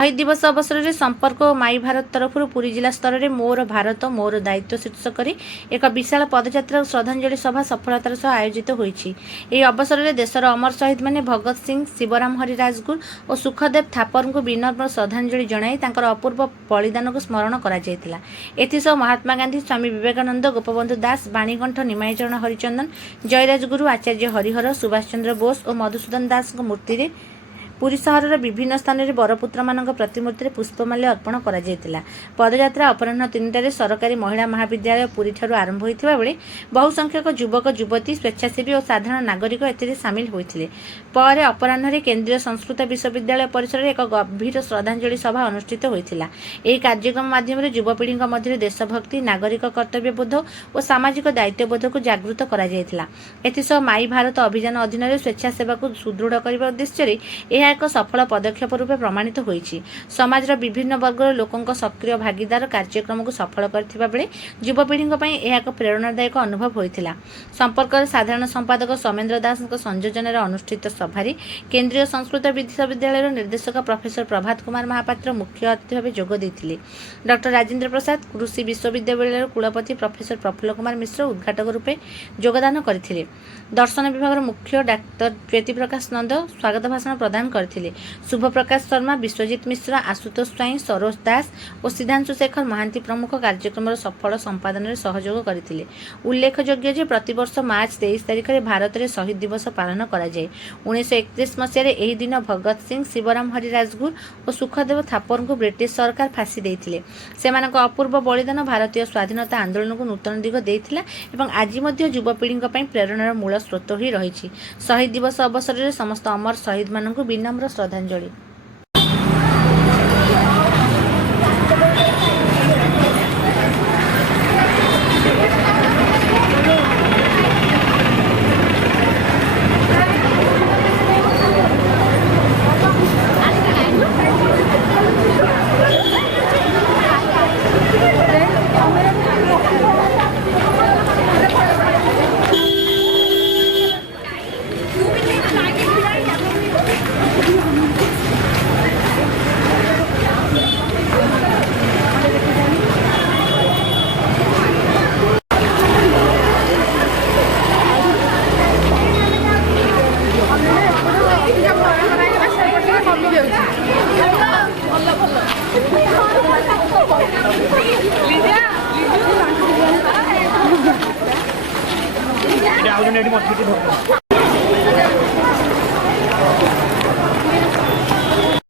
शहीद दिवस अवसर में संपर्क और माई भारत तरफ पुरी जिला स्तर में मोर भारत मोर दायित्व शीर्षक एक विशाल पदयात्रा और श्रद्धांजलि सभा सफलतार सह आयोजित होती। अवसर में देशर अमर शहीद मैंने भगत सिंह शिवराम हरि राजगुरु और सुखदेव थापर को विनम्र श्रद्धांजलि जणाई अपूर्व बलिदान को स्मरण कर महात्मा गांधी स्वामी विवेकानंद गोपबंधु दास बाणीकंठ निमाईचरण हरिचंदन जयराजगुरु आचार्य हरिहर सुभाष चंद्र बोस और मधुसूदन दास मूर्ति पुरी सहर विभिन्न स्थान में बरपुत्र मान प्रतिमूर्ति पुष्पमाल्य अर्पण कर पदयात्रा अपराह 3टार सरकारी महिला महाविद्यालय पुरी ठारू आरंभ होता बेले बहु संख्यक युवक युवती स्वेच्छासेवी और साधारण नागरिक एथिरे सामिल होते। पर अपराह केंद्रीय संस्कृत विश्वविद्यालय परिसर में एक गंभीर श्रद्धांजलि सभा अनुष्ठित होता। यह कार्यक्रम माध्यम युवपीढ़ी मध्य देशभक्ति नागरिक कर्तव्यबोध और सामाजिक दायित्वबोध को जागृत कर माई भारत अभियान अधीन स्वेच्छासेवा को सुदृढ़ करने उद्देश्य एक सफल पदक्षेप रूपे प्रमाणित होईछि। समाजर विभिन्न वर्गर लोकों सक्रिय भागीदार कार्यक्रम को सफल करथिबा बेले युवपीढ़ी एक प्रेरणादायक अनुभव होइथिला। संपर्क साधारण संपादक सौमेन्द्र दास संयोजन अनुष्ठित सभारी केंद्रीय संस्कृत विश्वविद्यालय निर्देशक प्रोफेसर प्रभात कुमार महापात्र मुख्य अतिथि भाव जोग देथिले। डॉक्टर राजेंद्र प्रसाद कृषि विश्वविद्यालय कुलपति प्रोफेसर प्रफुल्ल कुमार मिश्र उद्घाटक रूपे योगदान करथिले। दर्शन विभाग मुख्य डाक्टर ज्योति प्रकाश नंद स्वागत भाषण प्रदान करथिले। शुभ प्रकाश शर्मा विश्वजीत मिश्र आशुतोष स्वाई सरोज दास और सिद्धांशु शेखर महांती प्रमुख कार्यक्रम सफल संपादन में सहयोग करथिले। उल्लेखयोग्य जे प्रतिवर्ष मार्च 23 तारिख में भारत में शहीद दिवस पालन करा जाए। 1931 मसीह यही दिन भगत सिंह शिवराम हरि राजगुरु और सुखदेव थापर को ब्रिटिश सरकार फांसी देथिले। सेमानक अपूर्व बलिदान भारतीय स्वाधीनता आंदोलन को नूतन दिग देथिला एवं आज युवपीढ़ी प्रेरणार मूल स्रोत ही रही। शहीद दिवस अवसर में समस्त अमर शहीद मान विनम्र श्रद्धांजलि। এটা আউটডোর এডি মত কিছু ধরো